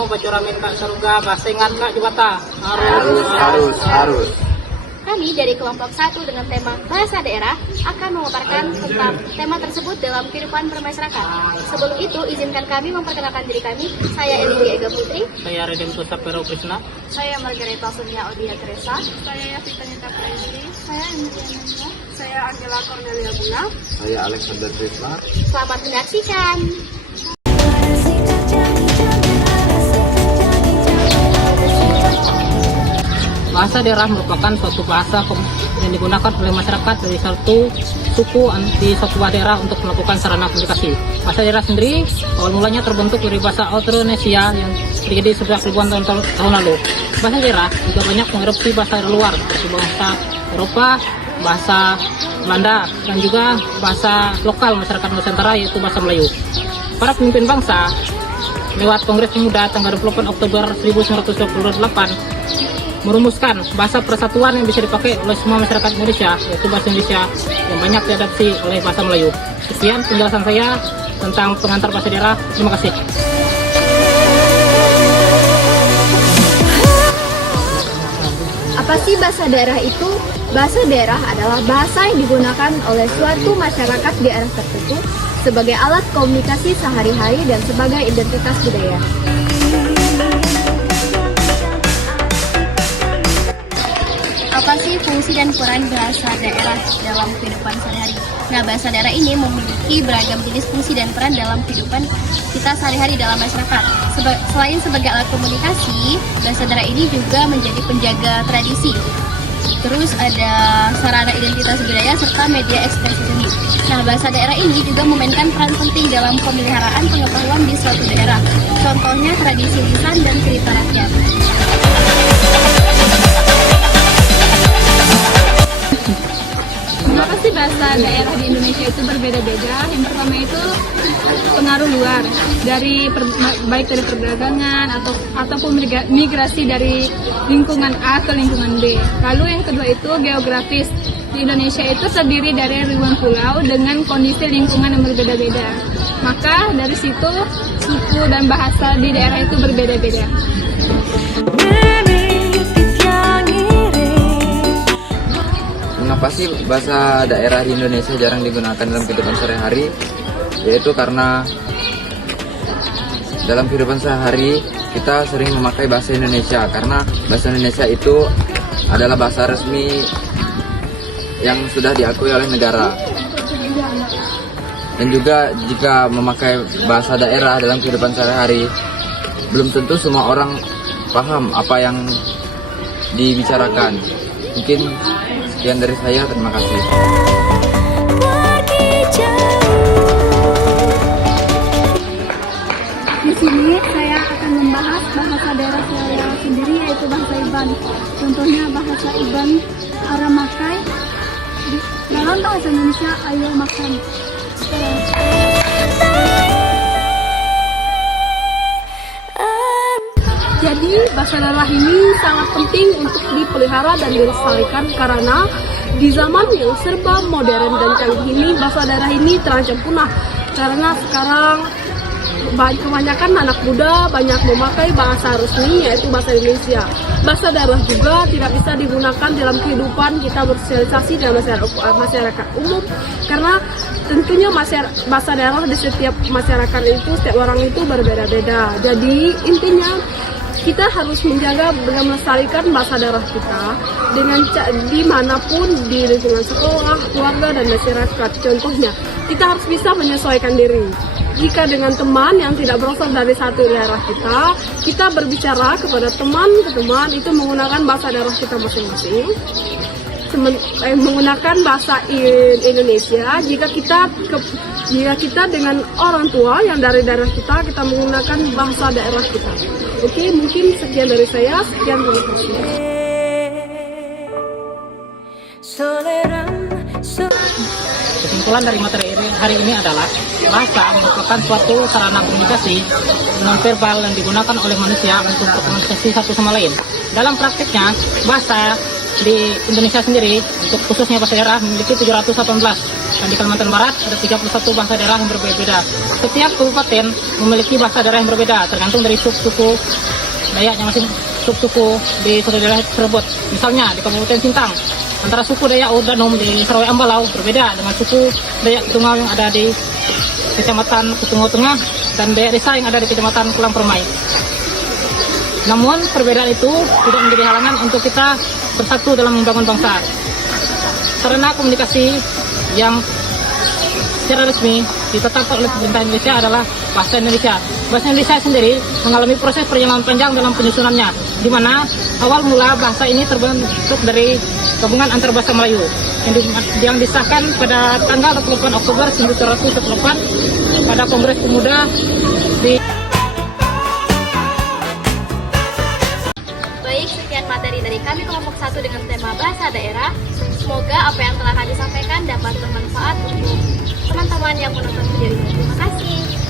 mau bacora minta surga, bahasa ingat kak Jubata. Harus. Kami dari kelompok 1 dengan tema Bahasa Daerah akan memaparkan tentang tema tersebut dalam kehidupan bermasyarakat. Sebelum itu, izinkan kami memperkenalkan diri kami. Saya Elvia Ega Putri. Saya Redemptus Sapero Krishna. Saya Margareta Sonia Odia Teresa. Saya Yafita Nita Praini. Saya Emilia Nanda. Saya Angela Cornelia Bunga. Saya Alexander Trisma. Selamat menyaksikan. Bahasa daerah merupakan suatu bahasa yang digunakan oleh masyarakat dari satu suku di suatu daerah untuk melakukan sarana komunikasi. Bahasa daerah sendiri awal mulanya terbentuk dari bahasa Austronesia yang terjadi sudah ribuan tahun lalu. Bahasa daerah juga banyak mengadopsi bahasa luar seperti bahasa Eropa, bahasa Belanda, dan juga bahasa lokal masyarakat Nusantara yaitu bahasa Melayu. Para pemimpin bangsa lewat Kongres Pemuda tanggal 24 Oktober 1928 merumuskan bahasa persatuan yang bisa dipakai oleh semua masyarakat Indonesia, yaitu bahasa Indonesia yang banyak diadopsi oleh bahasa Melayu. Sekian penjelasan saya tentang pengantar bahasa daerah. Terima kasih. Apa sih bahasa daerah itu? Bahasa daerah adalah bahasa yang digunakan oleh suatu masyarakat di daerah tertentu sebagai alat komunikasi sehari-hari dan sebagai identitas budaya. Apa sih fungsi dan peran bahasa daerah dalam kehidupan sehari-hari? Nah, bahasa daerah ini memiliki beragam jenis fungsi dan peran dalam kehidupan kita sehari-hari dalam masyarakat. Selain sebagai alat komunikasi, bahasa daerah ini juga menjadi penjaga tradisi. Terus ada sarana identitas budaya serta media ekspresi seni. Nah, bahasa daerah ini juga memainkan peran penting dalam pemeliharaan pengetahuan di suatu daerah. Contohnya tradisi lisan dan cerita rakyat. Kenapa sih bahasa daerah di Indonesia itu berbeda-beda? Yang pertama itu pengaruh luar baik dari perdagangan ataupun migrasi dari lingkungan A ke lingkungan B. Lalu yang kedua itu geografis. Di Indonesia itu terdiri dari ribuan pulau dengan kondisi lingkungan yang berbeda-beda. Maka dari situ suku dan bahasa di daerah itu berbeda-beda. Mengapa sih bahasa daerah di Indonesia jarang digunakan dalam kehidupan sehari-hari? Yaitu karena dalam kehidupan sehari kita sering memakai bahasa Indonesia, karena bahasa Indonesia itu adalah bahasa resmi yang sudah diakui oleh negara. Dan juga jika memakai bahasa daerah dalam kehidupan sehari-hari, belum tentu semua orang paham apa yang dibicarakan. Mungkin sekian dari saya, terima kasih. Di sini saya akan membahas bahasa daerah saya sendiri, yaitu bahasa Iban. Contohnya bahasa Iban Aramakai. Dalam bahasa Indonesia, ayo makan. Jadi bahasa daerah ini sangat penting untuk dipelihara dan dilestarikan karena di zaman yang serba modern dan canggih ini, bahasa daerah ini terancam punah karena sekarang kebanyakan anak muda banyak memakai bahasa resmi, yaitu bahasa Indonesia. Bahasa daerah juga tidak bisa digunakan dalam kehidupan kita bersosialisasi dalam masyarakat umum, karena tentunya bahasa daerah di setiap masyarakat itu, setiap orang itu berbeda-beda. Jadi intinya kita harus menjaga dan melestarikan bahasa daerah kita dengan dimanapun, di lingkungan sekolah, keluarga, dan masyarakat. Contohnya, kita harus bisa menyesuaikan diri. Jika dengan teman yang tidak berasal dari satu daerah kita berbicara kepada teman itu menggunakan bahasa daerah kita masing-masing, menggunakan bahasa Indonesia. Jika kita dengan orang tua yang dari daerah kita menggunakan bahasa daerah kita. Oke, mungkin sekian dari saya. Sekian, terima kasih. Kesimpulan dari materi hari ini adalah bahasa merupakan suatu sarana komunikasi non-verbal yang digunakan oleh manusia untuk berkomunikasi satu sama lain. Dalam praktiknya, bahasa di Indonesia sendiri, untuk khususnya bahasa daerah memiliki 718, dan di Kalimantan Barat ada 31 bahasa daerah yang berbeda-beda. Setiap kabupaten memiliki bahasa daerah yang berbeda, tergantung dari suku Dayaknya masing suku di suku daerah tersebut. Misalnya di Kabupaten Sintang, antara suku Dayak Udanom di Sarawak Ambalau berbeda dengan suku Dayak Tungau yang ada di Kecamatan Kutungo Tengah dan Dayak Desa yang ada di Kecamatan Kulang Permai. Namun perbedaan itu tidak menjadi halangan untuk kita bersatu dalam membangun bangsa. Sarana komunikasi yang secara resmi ditetapkan oleh pemerintah Indonesia adalah bahasa Indonesia. Bahasa Indonesia sendiri mengalami proses perjalanan panjang dalam penyusunannya, di mana awal mula bahasa ini terbentuk dari gabungan antar bahasa Melayu yang disahkan pada tanggal 28 Oktober 1918 pada Kongres Pemuda di. Baik, sekian materi dari kami kelompok 1 dengan tema bahasa daerah. Semoga apa yang telah kami sampaikan dapat bermanfaat untuk teman-teman yang menonton video ini. Terima kasih.